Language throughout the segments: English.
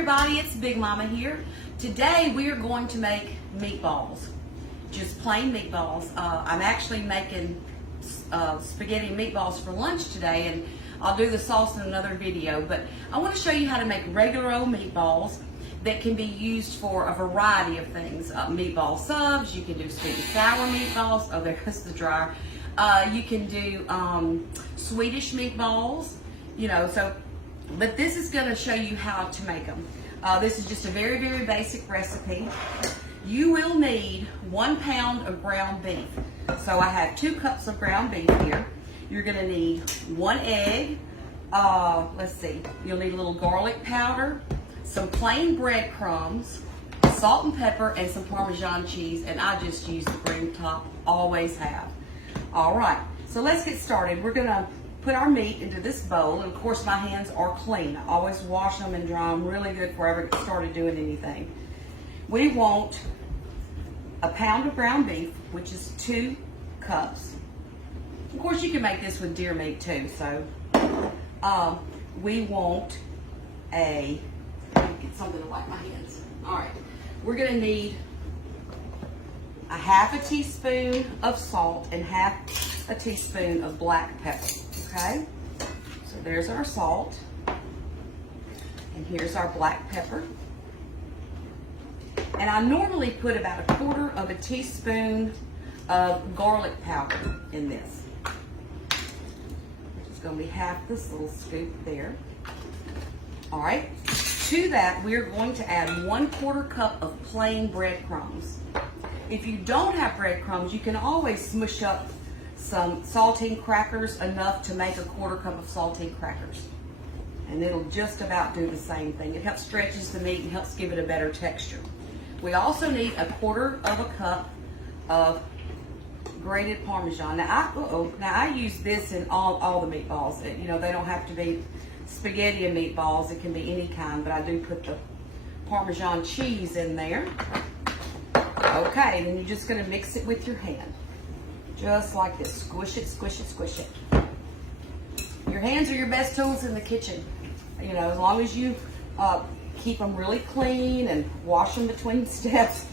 everybody, it's Big Mama here. Today we are going to make meatballs, just plain meatballs. I'm actually making spaghetti and meatballs for lunch today, and I'll do the sauce in another video, but I want to show you how to make regular old meatballs that can be used for a variety of things. Meatball subs, you can do sweet and sour meatballs. Oh, there's the dryer. You can do Swedish meatballs, but this is going to show you how to make them. This is just a very, very basic recipe. You will need 1 pound of ground beef. So I have 2 cups of ground beef here. You're going to need 1 egg. Let's see, you'll need a little garlic powder, some plain breadcrumbs, salt and pepper, and some Parmesan cheese, and I just use the green top, always have. All right, so let's get started. We're gonna put our meat into this bowl, and of course my hands are clean. I always wash them and dry them really good before I ever get started doing anything. We want 1 pound of ground beef, which is 2 cups. Of course you can make this with deer meat too, so we want get something to wipe my hands. All right, we're gonna need a 1/2 teaspoon of salt and 1/2 teaspoon of black pepper, okay? So there's our salt, and here's our black pepper. And I normally put about 1/4 teaspoon of garlic powder in this. It's gonna be half this little scoop there. All right, to that we're going to add 1/4 cup of plain breadcrumbs. If you don't have breadcrumbs, you can always smush up some saltine crackers, enough to make 1/4 cup of saltine crackers. And it'll just about do the same thing. It helps stretches the meat and helps give it a better texture. We also need 1/4 cup of grated Parmesan. Now I use this in all the meatballs. They don't have to be spaghetti and meatballs. It can be any kind, but I do put the Parmesan cheese in there. Okay, then you're just gonna mix it with your hand. Just like this, squish it, squish it, squish it. Your hands are your best tools in the kitchen. As long as you keep them really clean and wash them between steps,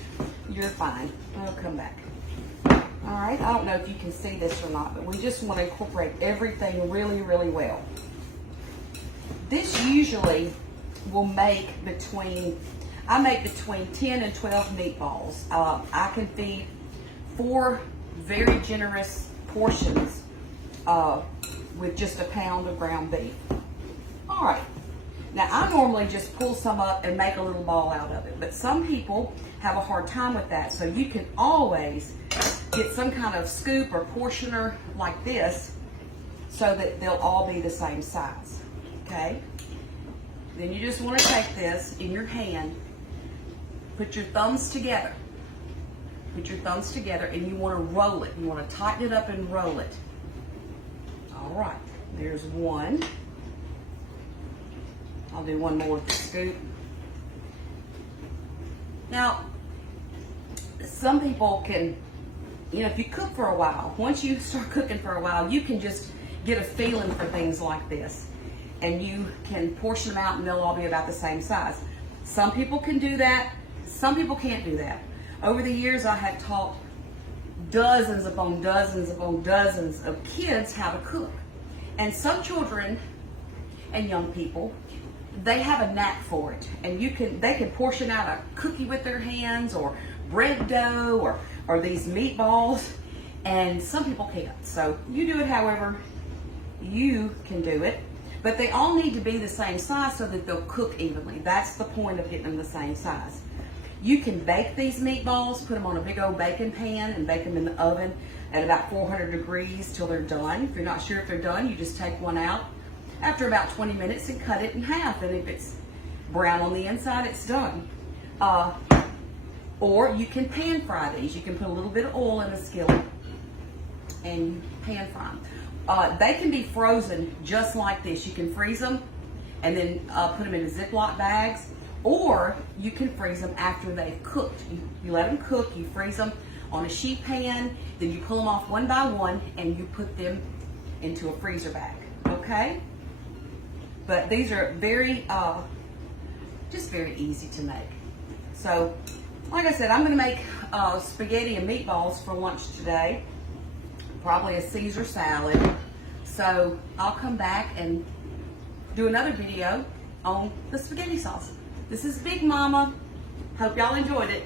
you're fine. I'll come back. All right, I don't know if you can see this or not, but we just want to incorporate everything really, really well. This usually will make I make between 10 and 12 meatballs. I can feed 4 very generous portions with just 1 pound of ground beef. All right, now I normally just pull some up and make a little ball out of it, but some people have a hard time with that, so you can always get some kind of scoop or portioner like this so that they'll all be the same size, okay? Then you just want to take this in your hand, put your thumbs together. Put your thumbs together, and you want to roll it. You want to tighten it up and roll it. All right, there's one. I'll do one more with the scoop. Now, some people can, if you cook for a while, once you start cooking for a while, you can just get a feeling for things like this. And you can portion them out and they'll all be about the same size. Some people can do that. Some people can't do that. Over the years, I have taught dozens upon dozens upon dozens of kids how to cook. And some children and young people, they have a knack for it. And they can portion out a cookie with their hands, or bread dough, or these meatballs. And some people can't. So you do it however you can do it. But they all need to be the same size so that they'll cook evenly. That's the point of getting them the same size. You can bake these meatballs, put them on a big old baking pan and bake them in the oven at about 400 degrees till they're done. If you're not sure if they're done, you just take one out after about 20 minutes and cut it in half. And if it's brown on the inside, it's done. Or you can pan fry these. You can put a little bit of oil in a skillet and you pan fry them. They can be frozen just like this. You can freeze them and then put them in Ziploc bags, or you can freeze them after they've cooked. You let them cook, you freeze them on a sheet pan, then you pull them off one by one and you put them into a freezer bag, okay? But these are very Just very easy to make. So, like I said, I'm gonna make spaghetti and meatballs for lunch today. Probably a Caesar salad. So I'll come back and do another video on the spaghetti sauce. This is Big Mama. Hope y'all enjoyed it.